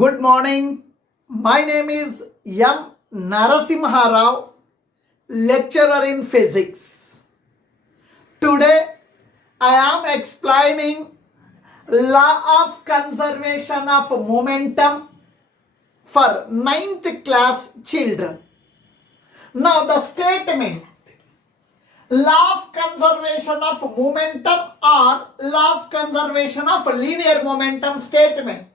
Good morning. My name is M. Narasimha, lecturer in physics. Today I am explaining law of conservation of momentum for 9th class children. Now the statement law of conservation of momentum or law of conservation of linear momentum statement.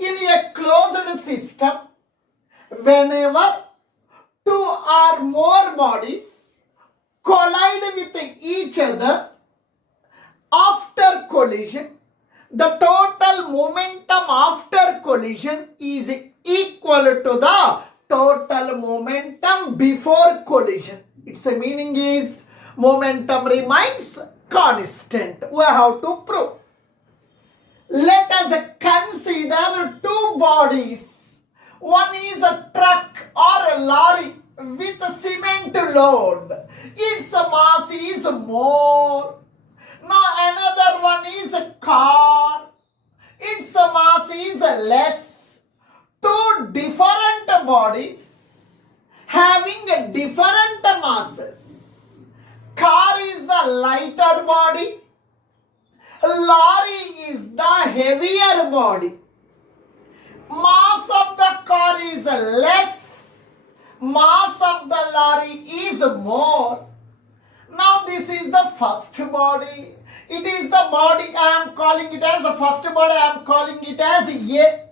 In a closed system, whenever two or more bodies collide with each other, after collision, the total momentum after collision is equal to the total momentum before collision. Its meaning is momentum remains constant. We have to prove. Let us consider two bodies. One is a truck or a lorry with cement load. Its mass is more. Now another one is a car. Its mass is less. Two different bodies having different masses. Car is the lighter body. Lorry is the heavier body. Mass of the car is less. Mass of the lorry is more. Now this is the first body. It is the body I am calling it as the first body. I am calling it as A.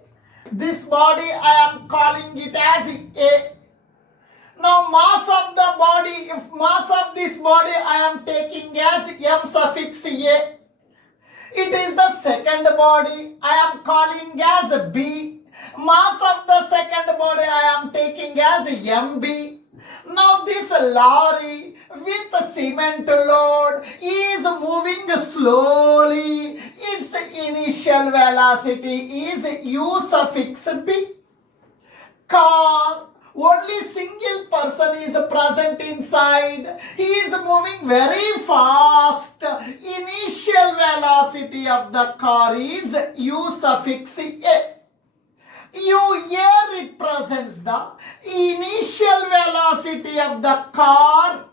This body I am calling it as A. Now mass of the body, if mass of this body I am taking as M suffix A. It is the second body I am calling as B. Mass of the second body I am taking as MB. Now this lorry with cement load is moving slowly. Its initial velocity is U suffix B. Car, only single person is present inside. He is moving very fast. Initial velocity of the car is U suffix A. A represents the initial velocity of the car.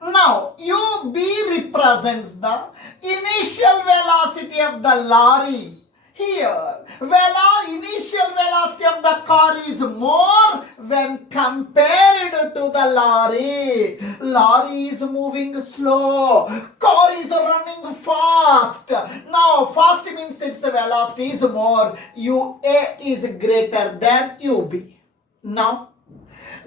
Now, UB represents the initial velocity of the lorry. Here, initial velocity of the car is more when compared to the lorry. Lorry is moving slow. Car is running fast. Now, fast means its velocity is more. UA is greater than UB. Now,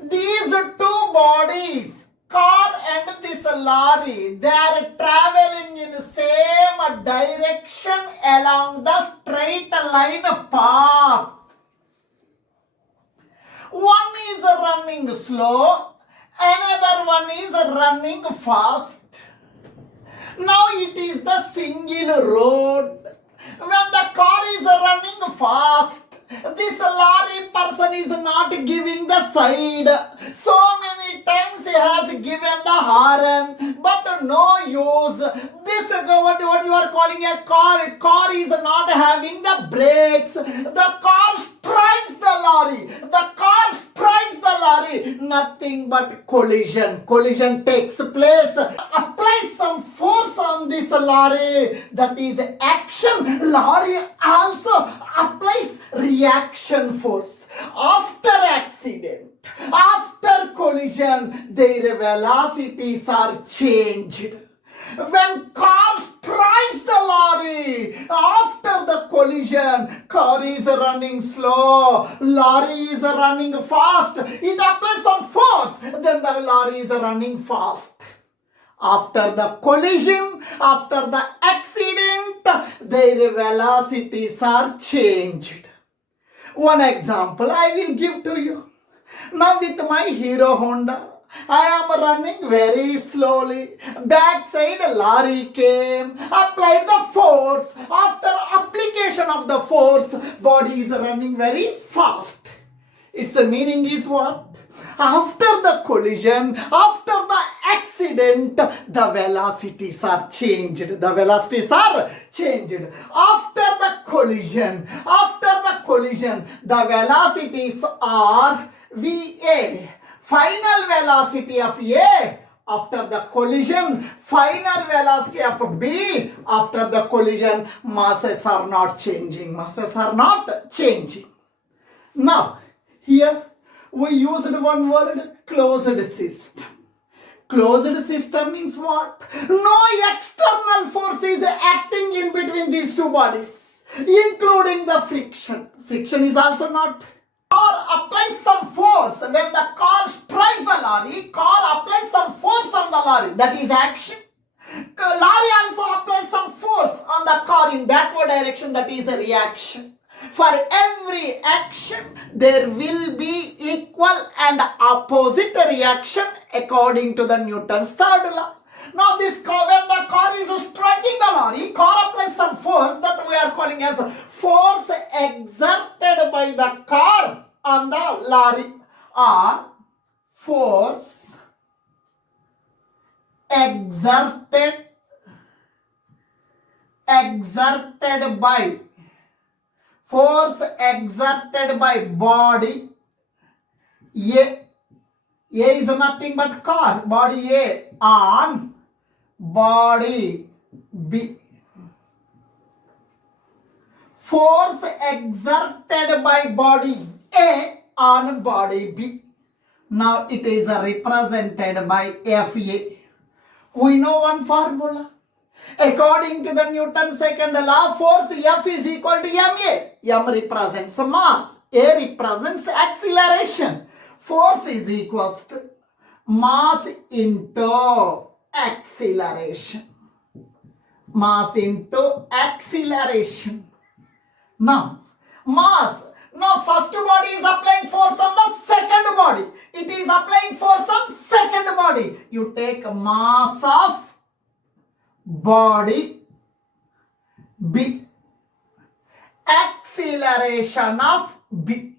these two bodies, car and this lorry, they are traveling in the same direction along the straight line path. One is running slow, another one is running fast. Now it is the single road. When the car is running fast, this lorry person is not giving the side. So many times he has given the horn, but no use. This what you are calling a car. Car is not having the brakes. The car strikes the lorry. The car strikes the lorry. Nothing but collision. Collision takes place. Apply some force on this lorry. That is action. Lorry also applies reaction force. After accident, after collision, their velocities are changed. When car strikes the lorry, after the collision, car is running slow, lorry is running fast. It applies some force, then the lorry is running fast. After the collision, after the accident, their velocities are changed. One example I will give to you. Now with my Hero Honda, I am running very slowly. Backside lorry came, applied the force. After application of the force, body is running very fast. Its meaning is what? After the collision, after the accident, the velocities are changed. The velocities are changed. After the collision, the velocities are VA. Final velocity of A after the collision, final velocity of B after the collision, masses are not changing. Now, here we used one word, closed system. Closed system means what? No external force is acting in between these two bodies, including the friction. Friction is also not. Car applies some force when the car strikes the lorry. Car applies some force on the lorry. That is action. Lorry also applies some force on the car in backward direction. That is a reaction. For every action, there will be equal and opposite reaction according to the Newton's third law. Now this car, when the car is striking the lorry, car applies some force that we are calling as force exerted by the car on the lorry, or force exerted by body A. A is nothing but car, body A on body B. Force exerted by body A on body B. Now it is represented by FA. We know one formula. According to the Newton's second law, force F is equal to MA. M represents mass. A represents acceleration. Force is equals to mass into acceleration. Mass into acceleration. Now, mass. Now, first body is applying force on the second body. It is applying force on second body. You take mass of body B, acceleration of B.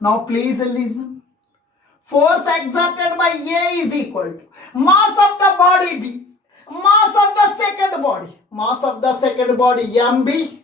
Now please listen. Force exerted by A is equal to mass of the body B, mass of the second body, MB.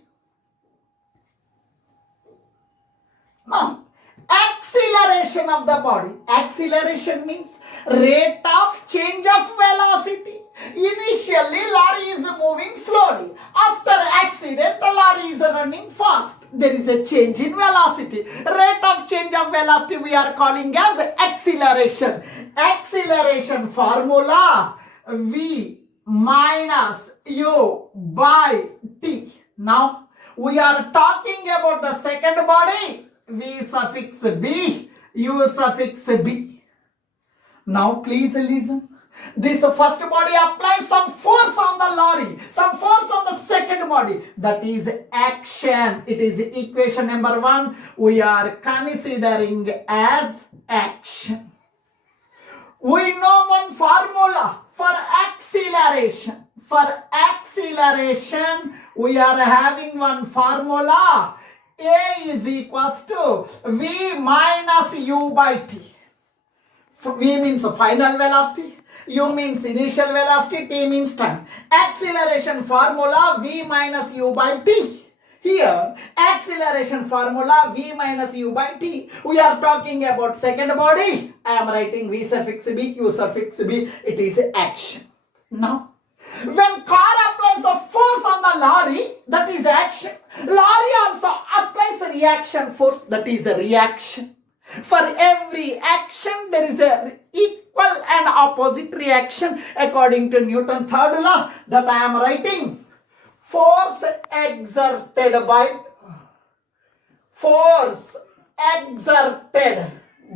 Now, acceleration of the body. Acceleration means rate of change of velocity. Initially, lorry is moving slowly. After accident, the lorry is running fast. There is a change in velocity. Rate of change of velocity we are calling as acceleration. Acceleration formula V minus U by T. Now, we are talking about the second body. V suffix B, U suffix B. Now please listen. This first body applies some force on the lorry, some force on the second body. That is action. It is equation number 1. We are considering as action. We know one formula for acceleration. For acceleration, we are having one formula. A is equals to V minus U by T. V means final velocity, U means initial velocity, T means time. Acceleration formula V minus U by T. Here, acceleration formula V minus U by T. We are talking about second body. I am writing V suffix B, U suffix B. It is action. Now, when car applies the force on the lorry, that is action. Lorry also applies a reaction force, that is a reaction. For every action, there is a equal and opposite reaction according to Newton's third law that I am writing. Force exerted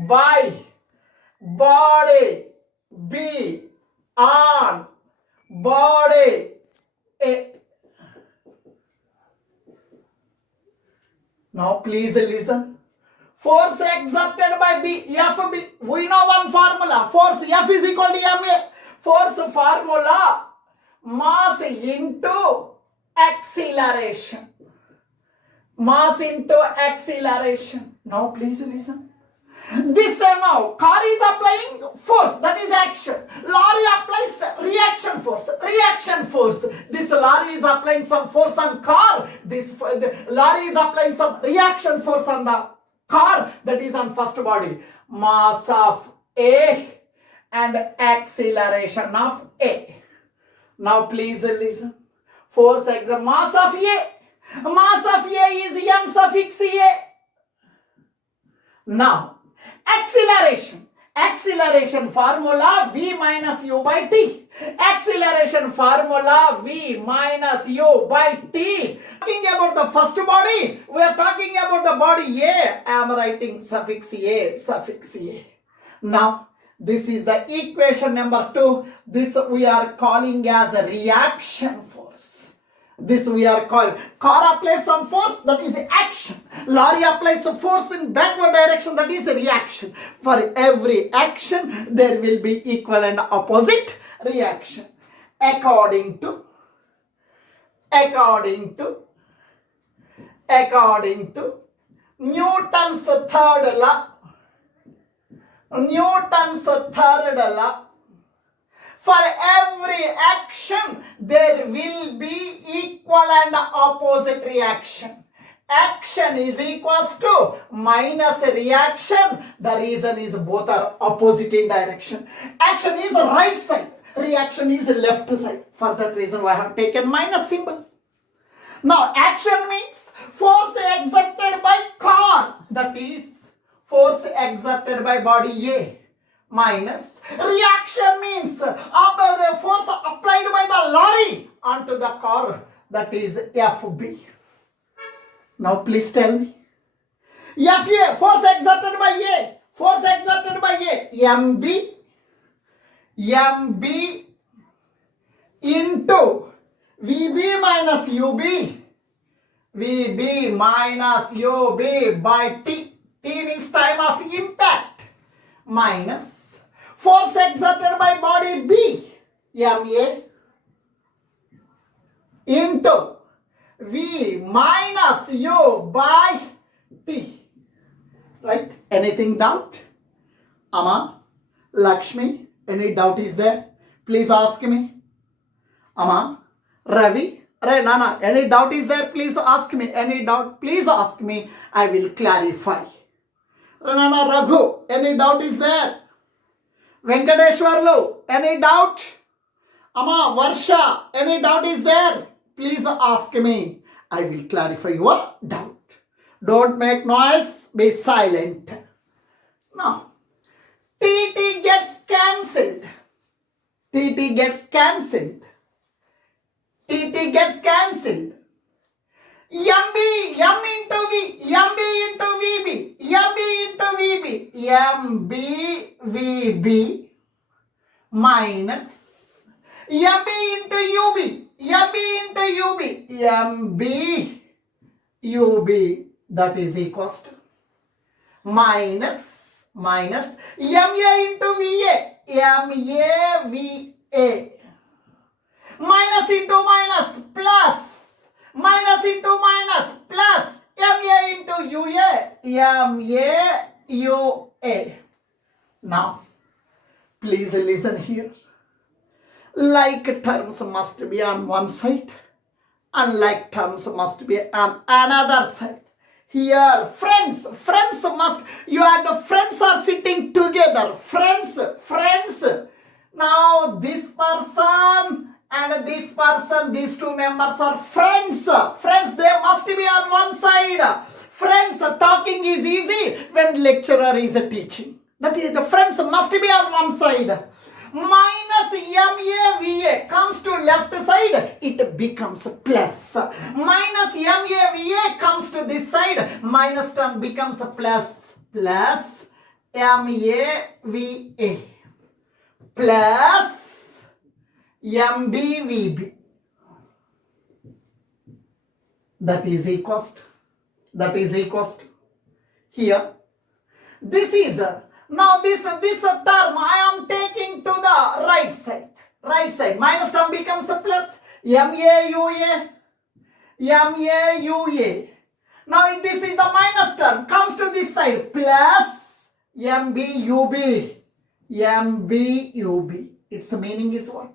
by body B on body A. Now please listen. Force exerted by B, FB. We know one formula. Force F is equal to MA. Force formula mass into acceleration. Mass into acceleration. Now please listen. This now, car is applying force, that is action. Lorry applies reaction force, reaction force. This lorry is applying some force on car. The lorry is applying some reaction force on the car, that is on first body. Mass of A and acceleration of A. Now please listen. Force exam, mass of A. Mass of A is m suffix A. Now, acceleration. Acceleration formula V minus U by T. Acceleration formula V minus U by T. Talking about the first body, we are talking about the body A. I am writing suffix A, suffix A. Now, this is the equation number 2. This we are calling as a reaction force. This we are calling. Car applies some force, that is the action. Lorry applies some force in backward direction, that is a reaction. For every action, there will be equal and opposite reaction. According to Newton's third law, for every action, there will be equal and opposite reaction. Action is equals to minus reaction. The reason is both are opposite in direction. Action is right side, reaction is left side. For that reason, I have taken minus symbol. Now, action means force exerted by car, that is force exerted by body A. Minus reaction means force applied by the lorry onto the car, that is FB. Now please tell me. FA, force exerted by A. Force exerted by A. MB into VB minus UB. VB minus UB by T. T means time of impact. Minus force exerted by body B, MA, into V minus U by T. Right? Anything doubt? Amma, Lakshmi, any doubt is there? Please ask me. Amma, Ravi, Nana, any doubt is there? Please ask me. Any doubt? Please ask me. I will clarify. Nana, Raghu, any doubt is there? Venkateshwarlu, any doubt? Amma, Varsha, any doubt is there? Please ask me. I will clarify your doubt. Don't make noise. Be silent. Now, TT gets cancelled. TT gets cancelled. TT gets cancelled. MB, M into V, MB into VB, MB into VB, MB, VB minus MB into UB, MB into UB, MB, UB, that is equals to minus MA into VA, MA, VA, minus into minus plus. Minus into minus plus MA into UA, MA, UA. Now, please listen here. Like terms must be on one side, unlike terms must be on another side. Here, friends must, you and the friends are sitting together. Friends. Now, this person and this person, these two members are friends. Friends, they must be on one side. Friends, talking is easy when lecturer is teaching. That is, the friends must be on one side. Minus MAVA comes to left side, it becomes plus. Minus MAVA comes to this side, minus term becomes plus. Plus MAVA plus MBVB. That is equals to here. This is now this term I am taking to the right side. Right side. Minus term becomes a plus. MAUA. Now this is the minus term. Comes to this side. Plus MBUB. MBUB. Its meaning is what?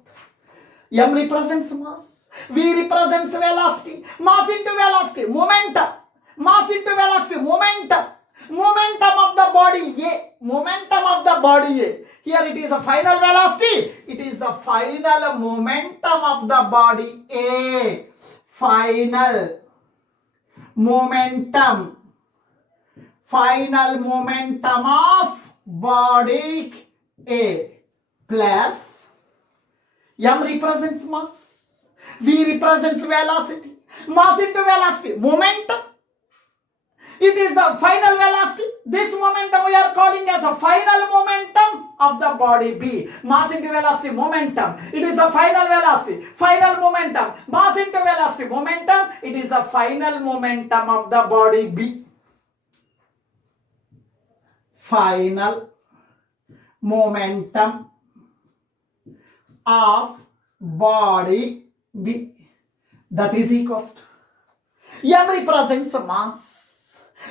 M represents mass. V represents velocity. Mass into velocity. Momentum. Mass into velocity. Momentum. Momentum of the body A. Momentum of the body A. Here it is a final velocity. It is the final momentum of the body A. Final momentum. Final momentum of body A plus M represents mass. V represents velocity. Mass into velocity. Momentum. It is the final velocity. This momentum we are calling as a final momentum of the body B. Mass into velocity, momentum. It is the final velocity, final momentum. Mass into velocity, momentum. It is the final momentum of the body B. Final momentum of body B. That is equals to M represents mass.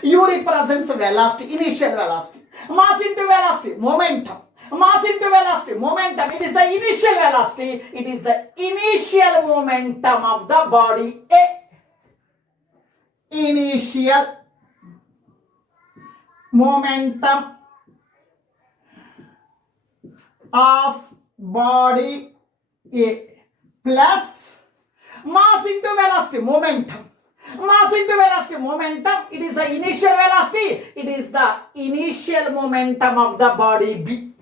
U represents velocity, initial velocity. Mass into velocity, momentum. Mass into velocity, momentum. It is the initial velocity. It is the initial momentum of the body A. Initial momentum of body A plus mass into velocity, momentum. Mass into velocity, momentum. It is the initial velocity. It is the initial momentum of the body B.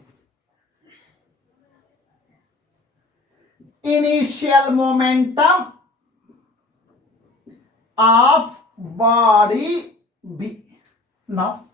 Initial momentum of body B. Now,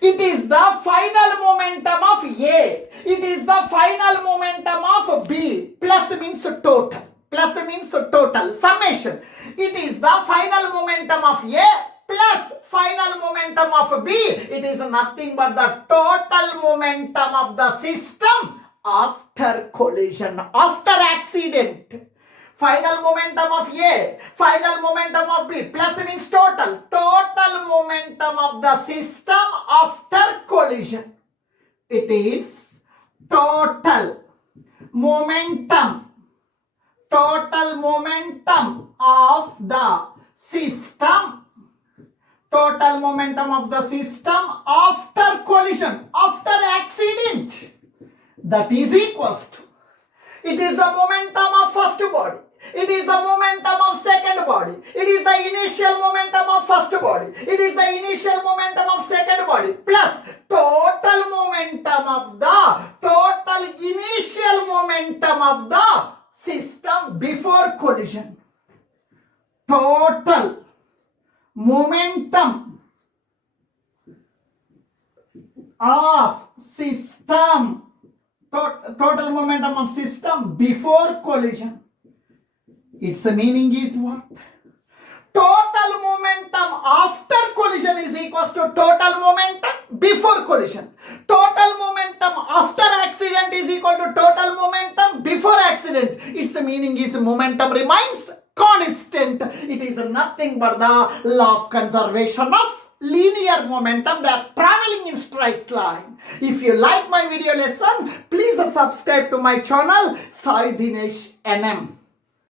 it is the final momentum of A. It is the final momentum of B. Plus means total. Plus means total. Summation. It is the final momentum of A plus final momentum of B. It is nothing but the total momentum of the system after collision, after accident. Final momentum of A, final momentum of B, plus means total. Total momentum of the system after collision. It is total momentum. Total momentum of the system. Total momentum of the system after collision, after accident. That is equals to. It is the momentum of first body. It is the momentum of second body. It is the initial momentum of first body. It is the initial momentum of second body plus total momentum of the total initial momentum of the system before collision. Total momentum of system. Total momentum of system before collision. Its meaning is what? Total momentum after collision is equals to total momentum before collision. Total momentum after accident is equal to total momentum before accident. Its meaning is momentum remains constant. It is nothing but the law of conservation of linear momentum. They are traveling in straight line. If you like my video lesson, please subscribe to my channel Sai Dinesh NM.